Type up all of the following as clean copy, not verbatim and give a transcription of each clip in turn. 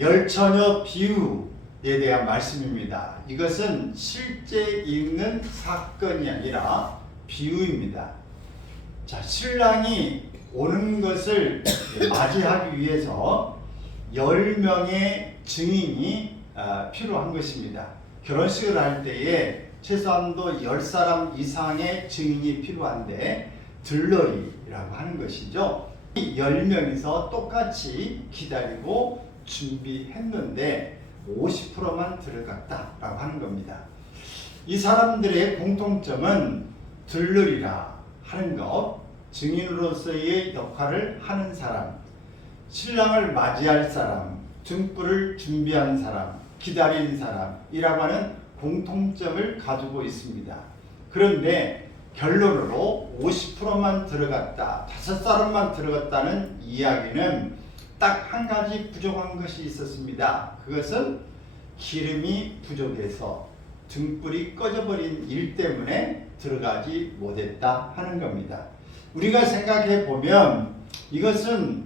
열처녀 비유에 대한 말씀입니다. 이것은 실제 있는 사건이 아니라 비유입니다. 자, 신랑이 오는 것을 맞이하기 위해서 10명의 증인이 필요한 것입니다. 결혼식을 할 때에 최소한도 10사람 이상의 증인이 필요한데 들러리라고 하는 것이죠. 10명이서 똑같이 기다리고 준비했는데 50%만 들어갔다라고 하는 겁니다. 이 사람들의 공통점은 들러리라 하는 것, 증인으로서의 역할을 하는 사람, 신랑을 맞이할 사람, 등불을 준비한 사람, 기다린 사람이라고 하는 공통점을 가지고 있습니다. 그런데 결론으로 50%만 들어갔다, 5사람만 들어갔다는 이야기는 딱 한 가지 부족한 것이 있었습니다. 그것은 기름이 부족해서 등불이 꺼져버린 일 때문에 들어가지 못했다 하는 겁니다. 우리가 생각해 보면 이것은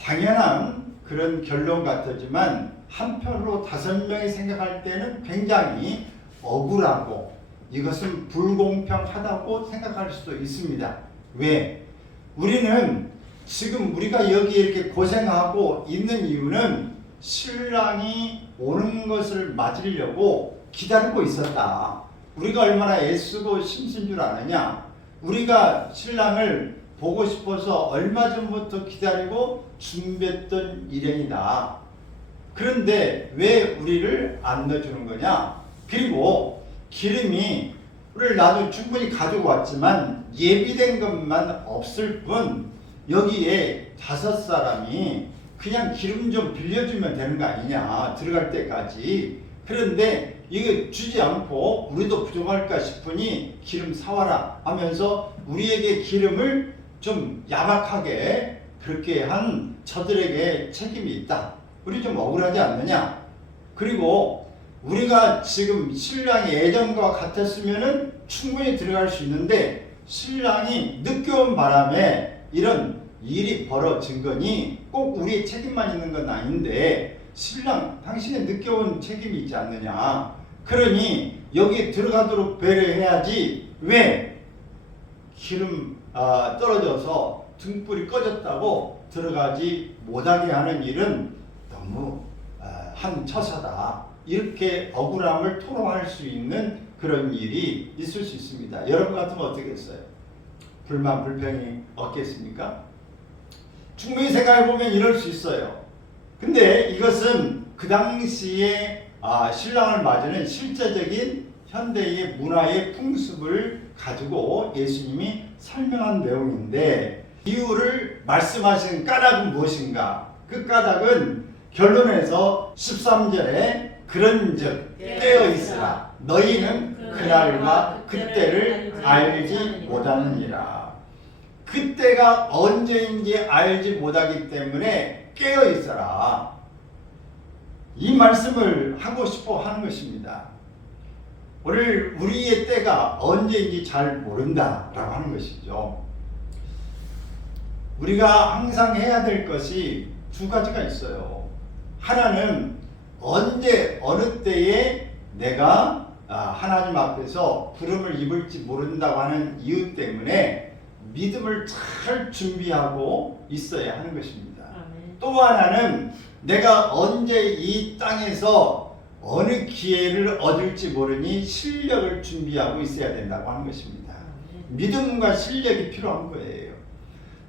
당연한 그런 결론 같았지만 한편으로 5명이 생각할 때는 굉장히 억울하고 이것은 불공평하다고 생각할 수도 있습니다. 왜? 우리는 지금 우리가 여기 이렇게 고생하고 있는 이유는 신랑이 오는 것을 맞으려고 기다리고 있었다. 우리가 얼마나 애쓰고 힘쓴 줄 아느냐? 우리가 신랑을 보고 싶어서 얼마 전부터 기다리고 준비했던 일행이다. 그런데 왜 우리를 안 넣어주는 거냐? 그리고 기름이 우리를 나도 충분히 가지고 왔지만 예비된 것만 없을 뿐 여기에 5사람이 그냥 기름 좀 빌려주면 되는 거 아니냐, 들어갈 때까지. 그런데 이거 주지 않고 우리도 부족할까 싶으니 기름 사와라 하면서 우리에게 기름을 좀 야박하게 그렇게 한 저들에게 책임이 있다. 우리 좀 억울하지 않느냐? 그리고 우리가 지금 신랑의 예전과 같았으면은 충분히 들어갈 수 있는데 신랑이 늦게 온 바람에 이런 일이 벌어진 거니 꼭 우리의 책임만 있는 건 아닌데 신랑 당신의 늦게 온 책임이 있지 않느냐. 그러니 여기에 들어가도록 배려해야지 왜 기름 떨어져서 등불이 꺼졌다고 들어가지 못하게 하는 일은 너무 한 처사다. 이렇게 억울함을 토로할 수 있는 그런 일이 있을 수 있습니다. 여러분 같으면 어떻겠어요? 불만 불평이 없겠습니까? 충분히 생각해보면 이럴 수 있어요. 근데 이것은 그 당시에 신랑을 맞이는 실제적인 현대의 문화의 풍습을 가지고 예수님이 설명한 내용인데 이유를 말씀하신 까닭은 무엇인가? 그 까닭은 결론에서 13절에 그런즉 깨어있으라 너희는 그날과 그때를 알지 못하느니라. 그때가 언제인지 알지 못하기 때문에 깨어있어라. 이 말씀을 하고 싶어 하는 것입니다. 오늘 우리의 때가 언제인지 잘 모른다라고 하는 것이죠. 우리가 항상 해야 될 것이 2가지가 있어요. 하나는 언제 어느 때에 내가 하나님 앞에서 부름을 입을지 모른다고 하는 이유 때문에 믿음을 잘 준비하고 있어야 하는 것입니다. 또 하나는 내가 언제 이 땅에서 어느 기회를 얻을지 모르니 실력을 준비하고 있어야 된다고 하는 것입니다. 믿음과 실력이 필요한 거예요.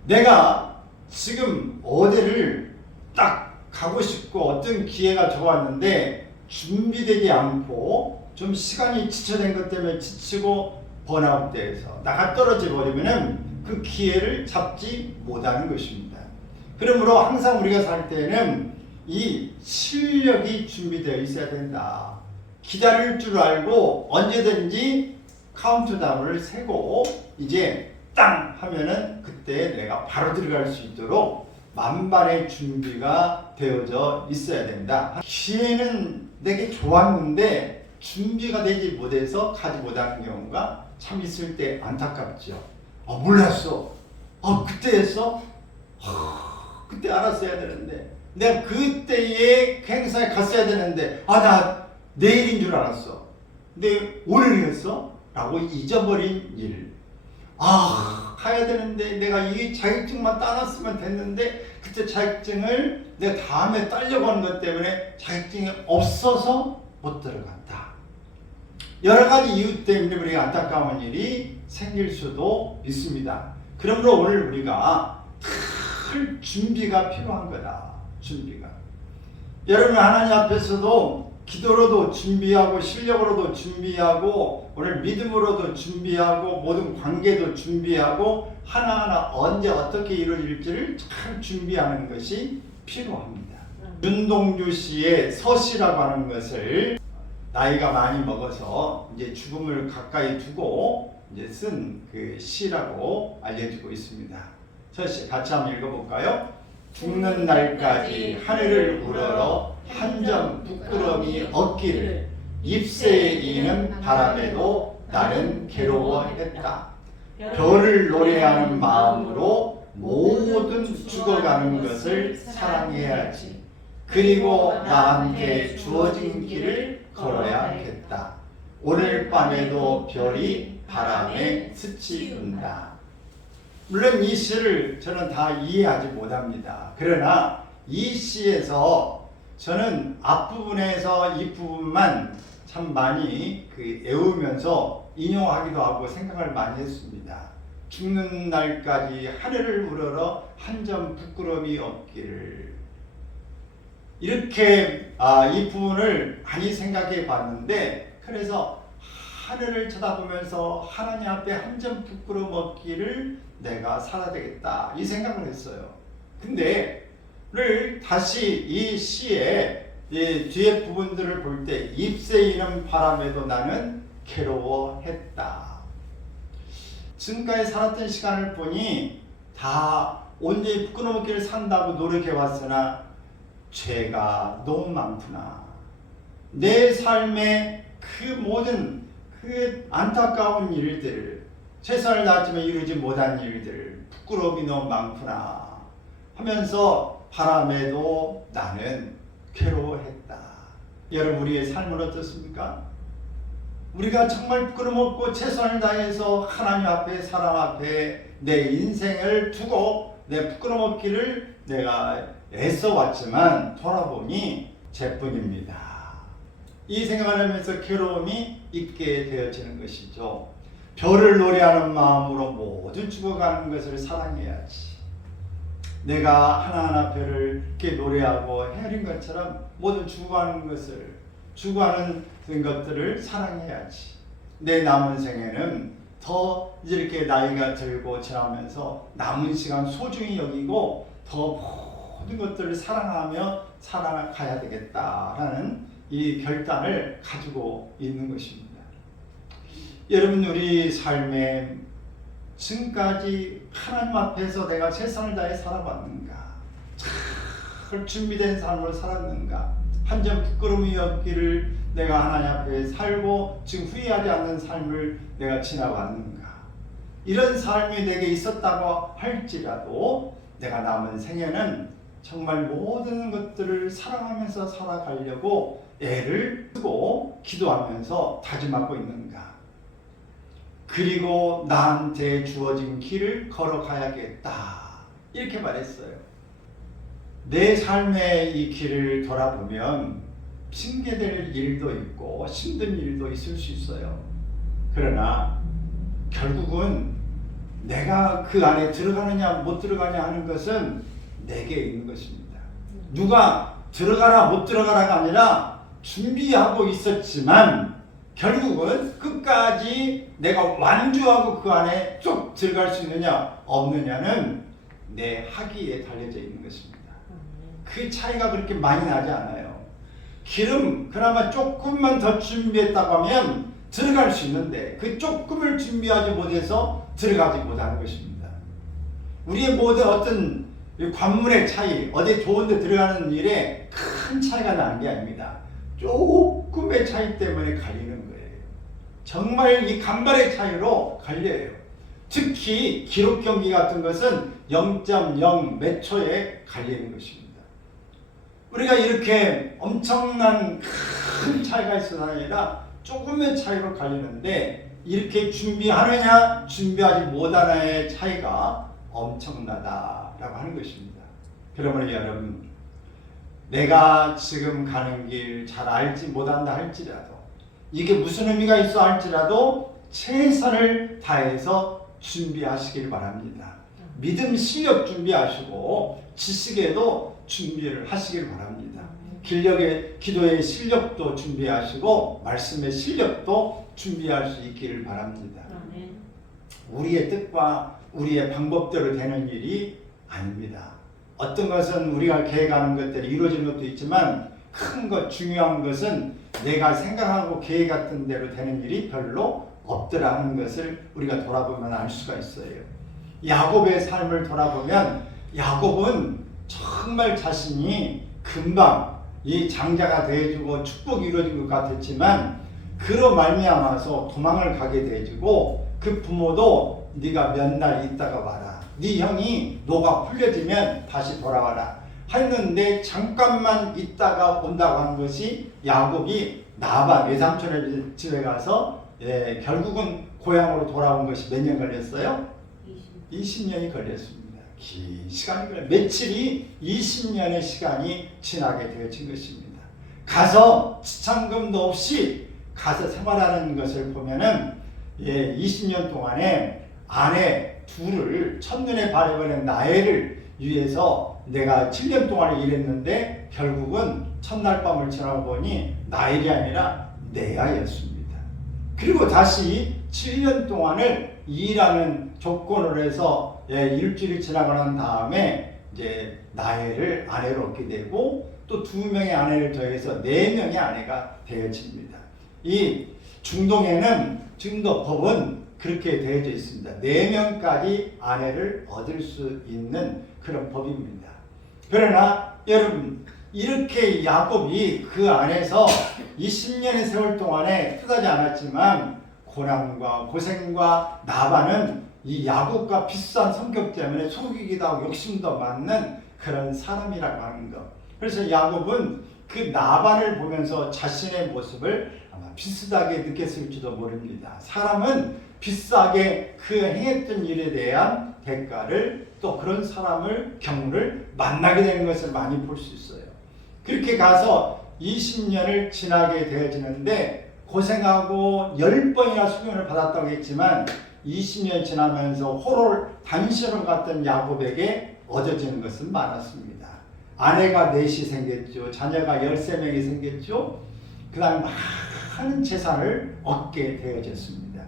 내가 지금 어디를 딱 가고 싶고 어떤 기회가 좋았는데 준비되지 않고 좀 시간이 지체된 것 때문에 지치고 번아웃돼서 나가 떨어져 버리면은 그 기회를 잡지 못하는 것입니다. 그러므로 항상 우리가 살 때는 이 실력이 준비되어 있어야 된다. 기다릴 줄 알고 언제든지 카운트다운을 세고 이제 땅 하면은 그때 내가 바로 들어갈 수 있도록 만반의 준비가 되어져 있어야 된다. 기회는 내게 좋았는데 준비가 되지 못해서 가지 못하는 경우가 참 있을 때 안타깝죠. 몰랐어. 그때 했어? 그때 알았어야 되는데 내가 그때에 행사에 갔어야 되는데 나 내일인 줄 알았어. 근데 오늘이었어? 라고 잊어버린 일. 가야 되는데 내가 이 자격증만 따놨으면 됐는데 그때 자격증을 내가 다음에 따려고 하는 것 때문에 자격증이 없어서 못 들어갔다. 여러 가지 이유 때문에 우리가 안타까운 일이 생길 수도 있습니다. 그러므로 오늘 우리가 큰 준비가 필요한 거다. 준비가. 여러분 하나님 앞에서도 기도로도 준비하고 실력으로도 준비하고 오늘 믿음으로도 준비하고 모든 관계도 준비하고 하나하나 언제 어떻게 이루어질지를 잘 준비하는 것이 필요합니다. 윤동주 씨의 서시라고 하는 것을 나이가 많이 먹어서 이제 죽음을 가까이 두고 이제 쓴 그 시라고 알려지고 있습니다. 서시 같이 한번 읽어볼까요? 죽는 날까지 하늘을 우러러 한 점 부끄러움이 없기를 잎새에 이는 바람에도 나는 괴로워했다. 별을 노래하는 마음으로 모든 죽어가는 것을 사랑해야지. 그리고 나한테 주어진 길을 걸어야겠다. 오늘 밤에도 별이 바람에 스치는다. 물론 이 시를 저는 다 이해하지 못합니다. 그러나 이 시에서 저는 앞부분에서 이 부분만 참 많이 애우면서 인용하기도 하고 생각을 많이 했습니다. 죽는 날까지 하늘을 우러러 한 점 부끄러움이 없기를. 이렇게 이 부분을 많이 생각해 봤는데, 그래서 하늘을 쳐다보면서 하나님 앞에 한 점 부끄러움 없기를 내가 살아야 되겠다 이 생각을 했어요. 근데 다시 이 시의 이 뒤에 부분들을 볼 때 잎새이는 바람에도 나는 괴로워했다. 지금까지 살았던 시간을 보니 다 온전히 부끄러움 없기를 산다고 노력해왔으나 죄가 너무 많구나. 내 삶의 그 모든 그 안타까운 일들, 최선을 다했지만 이루지 못한 일들, 부끄러움이 너무 많구나 하면서 바람에도 나는 괴로워했다. 여러분 우리의 삶은 어떻습니까? 우리가 정말 부끄러움 없고 최선을 다해서 하나님 앞에 사람 앞에 내 인생을 두고 내 부끄러움 없기를 내가 애써 왔지만 돌아보니 죄뿐입니다. 이 생각을 하면서 괴로움이 있게 되어지는 것이죠. 별을 노래하는 마음으로 모두 죽어가는 것을 사랑해야지. 내가 하나하나 별을 이렇게 노래하고 헤아린 것처럼 모두 죽어가는 것들을 사랑해야지. 내 남은 생에는 더 이렇게 나이가 들고 지나면서 남은 시간 소중히 여기고 더 모든 것들을 사랑하며 살아가야 되겠다라는 이 결단을 가지고 있는 것입니다. 여러분 우리 삶에 지금까지 하나님 앞에서 내가 최선을 다해 살아봤는가? 잘 준비된 삶으로 살았는가? 한 점 부끄러움이 없기를 내가 하나님 앞에 살고 지금 후회하지 않는 삶을 내가 지나왔는가? 이런 삶이 내게 있었다고 할지라도 내가 남은 생에는 정말 모든 것들을 사랑하면서 살아가려고 애를 쓰고 기도하면서 다짐하고 있는가? 그리고 나한테 주어진 길을 걸어가야겠다 이렇게 말했어요. 내 삶의 이 길을 돌아보면 핑계될 일도 있고 힘든 일도 있을 수 있어요. 그러나 결국은 내가 그 안에 들어가느냐 못 들어가냐 하는 것은 내게 있는 것입니다. 누가 들어가라 못 들어가라가 아니라 준비하고 있었지만 결국은 끝까지 내가 완주하고 그 안에 쭉 들어갈 수 있느냐 없느냐는 내 학위에 달려져 있는 것입니다. 그 차이가 그렇게 많이 나지 않아요. 길은 그나마 조금만 더 준비했다고 하면 들어갈 수 있는데 그 조금을 준비하지 못해서 들어가지 못하는 것입니다. 우리의 모든 어떤 관문의 차이, 어디 좋은 데 들어가는 일에 큰 차이가 나는 게 아닙니다. 조금의 차이 때문에 갈리는 거예요. 정말 이 간발의 차이로 갈려요. 특히 기록 경기 같은 것은 0.0 몇 초에 갈리는 것입니다. 우리가 이렇게 엄청난 큰 차이가 있어서 아니라 조금의 차이로 갈리는데 이렇게 준비하느냐 준비하지 못하느냐의 차이가 엄청나다라고 하는 것입니다. 그러므로 여러분, 내가 지금 가는 길 잘 알지 못한다 할지라도, 이게 무슨 의미가 있어 할지라도 최선을 다해서 준비하시길 바랍니다. 믿음 실력 준비하시고 지식에도 준비를 하시길 바랍니다. 기도의 실력도 준비하시고 말씀의 실력도 준비할 수 있기를 바랍니다. 우리의 뜻과 우리의 방법대로 되는 일이 아닙니다. 어떤 것은 우리가 계획하는 것들이 이루어지는 것도 있지만 큰 것, 중요한 것은 내가 생각하고 계획했던 대로 되는 일이 별로 없더라는 것을 우리가 돌아보면 알 수가 있어요. 야곱의 삶을 돌아보면 야곱은 정말 자신이 금방 이 장자가 되어주고 축복이 이루어진 것 같았지만 그로 말미암아서 도망을 가게 되어지고 그 부모도 네가 몇 날 있다가 와라, 네 형이 노가 풀려지면 다시 돌아와라 했는데 잠깐만 있다가 온다고 한 것이 야곱이 라반 외삼촌의 집에 가서 결국은 고향으로 돌아온 것이 몇 년 걸렸어요? 20년이 걸렸습니다. 긴 시간이 걸려 며칠이 20년의 시간이 지나게 되어진 것입니다. 가서 지참금도 없이 가서 생활하는 것을 보면은 20년 동안에 아내 둘을 첫눈에 반해버린 나엘을 위해서 내가 7년 동안 일했는데 결국은 첫날 밤을 지나고 보니 나엘이 아니라 레아였습니다. 그리고 다시 7년 동안을 일하는 조건으로 해서 일주일이 지나고 난 다음에 이제 나엘을 아내로 얻게 되고 또 2명의 아내를 더해서 4명의 아내가 되어집니다. 이 중동에는 지금도 법은 그렇게 되어져 있습니다. 4명까지 아내를 얻을 수 있는 그런 법입니다. 그러나 여러분, 이렇게 야곱이 그 안에서 20년의 세월 동안에 뜻하지 않았지만 고난과 고생과 나반은 이 야곱과 비슷한 성격 때문에 속이기도 하고 욕심도 많는 그런 사람이라고 하는 것. 그래서 야곱은 그 나반을 보면서 자신의 모습을 아마 비슷하게 느꼈을지도 모릅니다. 사람은 비슷하게 그 행했던 일에 대한 대가를 또 그런 사람을 경우를 만나게 되는 것을 많이 볼 수 있어요. 그렇게 가서 20년을 지나게 되어지는데 고생하고 10번이나 수련을 받았다고 했지만 20년 지나면서 호롤 단신으로 갔던 야곱에게 얻어지는 것은 많았습니다. 아내가 넷이 생겼죠. 자녀가 13명이 생겼죠. 그 다음 많은 재산을 얻게 되어졌습니다.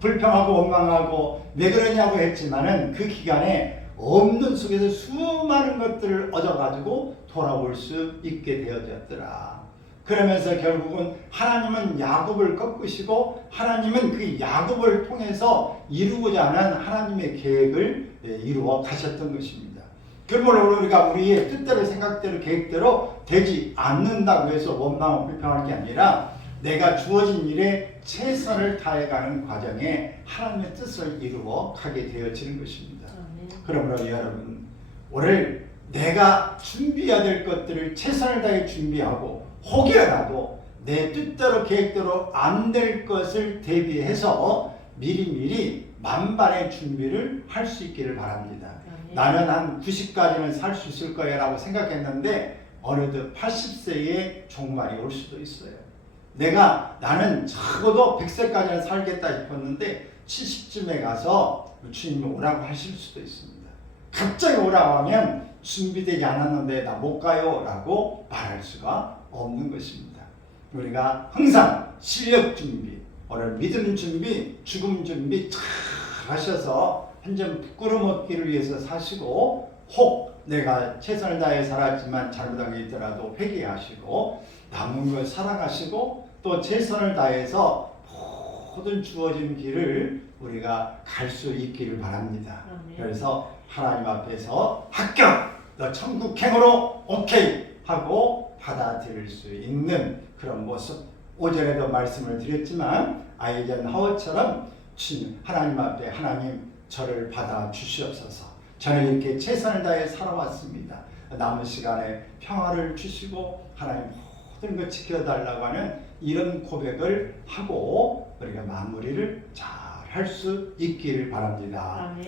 불평하고 원망하고 왜 그러냐고 했지만은 그 기간에 없는 속에서 수많은 것들을 얻어가지고 돌아올 수 있게 되어졌더라. 그러면서 결국은 하나님은 야곱을 꺾으시고 하나님은 그 야곱을 통해서 이루고자 하는 하나님의 계획을 이루어 가셨던 것입니다. 그러므로 우리가 우리의 뜻대로 생각대로 계획대로 되지 않는다고 해서 원망하고 불평할 게 아니라 내가 주어진 일에 최선을 다해가는 과정에 하나님의 뜻을 이루어 가게 되어지는 것입니다. 그러므로 여러분, 오늘 내가 준비해야 될 것들을 최선을 다해 준비하고 혹여라도 내 뜻대로 계획대로 안 될 것을 대비해서 미리미리 만반의 준비를 할 수 있기를 바랍니다. 나는 한 90까지는 살 수 있을 거야 라고 생각했는데 어느덧 80세의 종말이 올 수도 있어요. 나는 적어도 100세까지는 살겠다 싶었는데 70쯤에 가서 주님이 오라고 하실 수도 있습니다. 갑자기 오라고 하면 준비되지 않았는데 나 못 가요 라고 말할 수가 없는 것입니다. 우리가 항상 실력 준비, 오늘 믿음 준비, 죽음 준비 잘 하셔서 한 점 부끄러움 얻기를 위해서 사시고 혹 내가 최선을 다해 살았지만 잘못한 게 있더라도 회개하시고 남은 걸 살아가시고 또 최선을 다해서 모든 주어진 길을 우리가 갈 수 있기를 바랍니다. 그래서 하나님 앞에서 합격! 너 천국행으로 오케이! 하고 받아들일 수 있는 그런 모습. 오전에도 말씀을 드렸지만 아이젠하워처럼 하나님 앞에 하나님 저를 받아 주시옵소서. 저는 이렇게 최선을 다해 살아왔습니다. 남은 시간에 평화를 주시고 하나님 모든 것 지켜달라고 하는 이런 고백을 하고 우리가 마무리를 잘 할 수 있기를 바랍니다. 아멘.